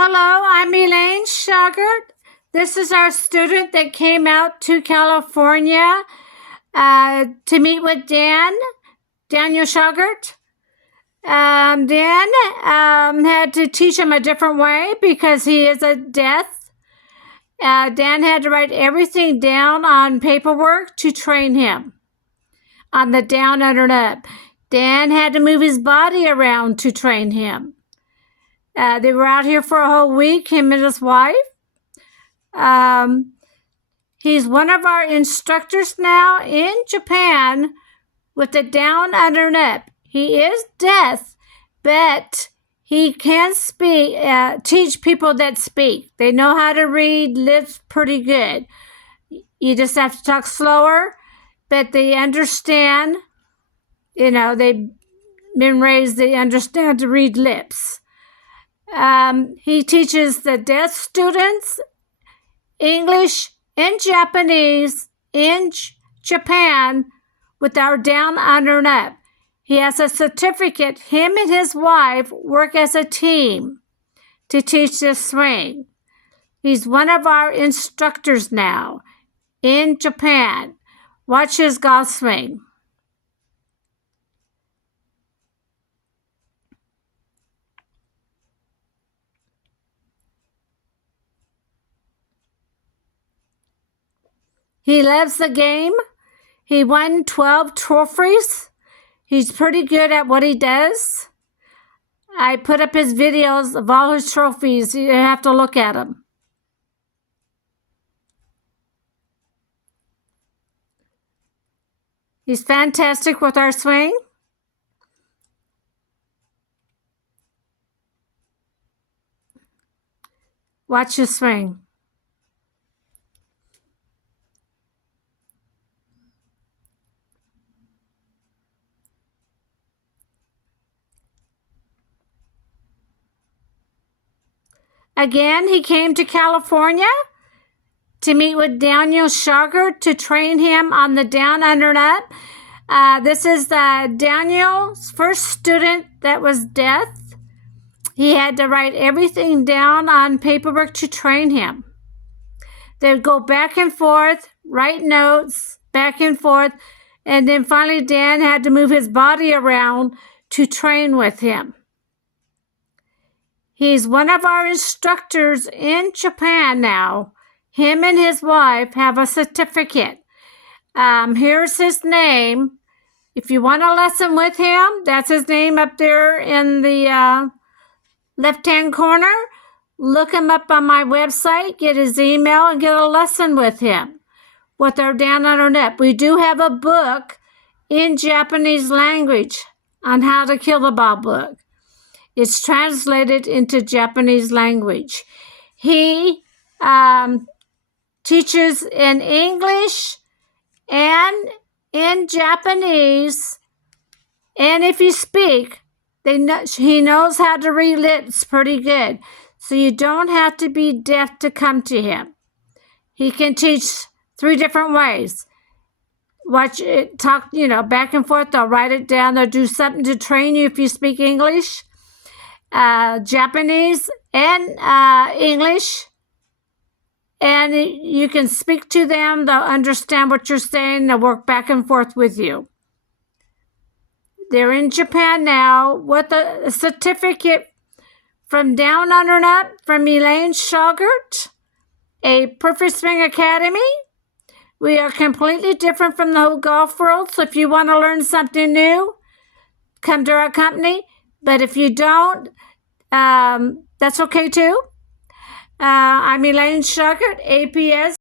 Hello, I'm Elaine Shauger. This is our student that came out to California to meet with Daniel Shauger. Dan had to teach him a different way because he is a deaf. Dan had to write everything down on paperwork to train him on the down, under, and up. Dan had to move his body around to train him. They were out here for a whole week, him and his wife. He's one of our instructors now in Japan with the down, under, and up. He is deaf, but he can speak, teach people that speak. They know how to read lips pretty good. You just have to talk slower, but they understand. You know, they've been raised, they understand to read lips. He teaches the deaf students English and Japanese in Japan with our down, under, and up. He has a certificate. Him and his wife work as a team to teach this swing. He's one of our instructors now in Japan. Watch his golf swing. He loves the game. He won 12 trophies. He's pretty good at what he does. I put up his videos of all his trophies. You have to look at them. He's fantastic with our swing. Watch his swing. Again, he came to California to meet with Daniel Shauger to train him on the down, under, and up. This is Daniel's first student that was deaf. He had to write everything down on paperwork to train him. They would go back and forth, write notes, back and forth, and then finally Dan had to move his body around to train with him. He's one of our instructors in Japan now. Him and his wife have a certificate. Here's his name. If you want a lesson with him, that's his name up there in the left-hand corner. Look him up on my website, get his email, and get a lesson with him with our down, under, and up. We do have a book in Japanese language on how to kill the ball book. It's translated into Japanese language. He teaches in English and in Japanese. And if you speak, he knows how to read lips pretty good. So you don't have to be deaf to come to him. He can teach 3 different ways. Watch it, talk, back and forth. They'll write it down. They'll do something to train you if you speak English. Japanese and English, and you can speak to them. They'll understand what you're saying. They'll work back and forth with you. They're in Japan now with a certificate from Down, Under, and Up from Elaine Shauger, a Perfect Swin Academy. We are completely different from the whole golf world, so if you want to learn something new, come to our company. But if you don't, that's okay too. I'm Elaine Shauger, APS.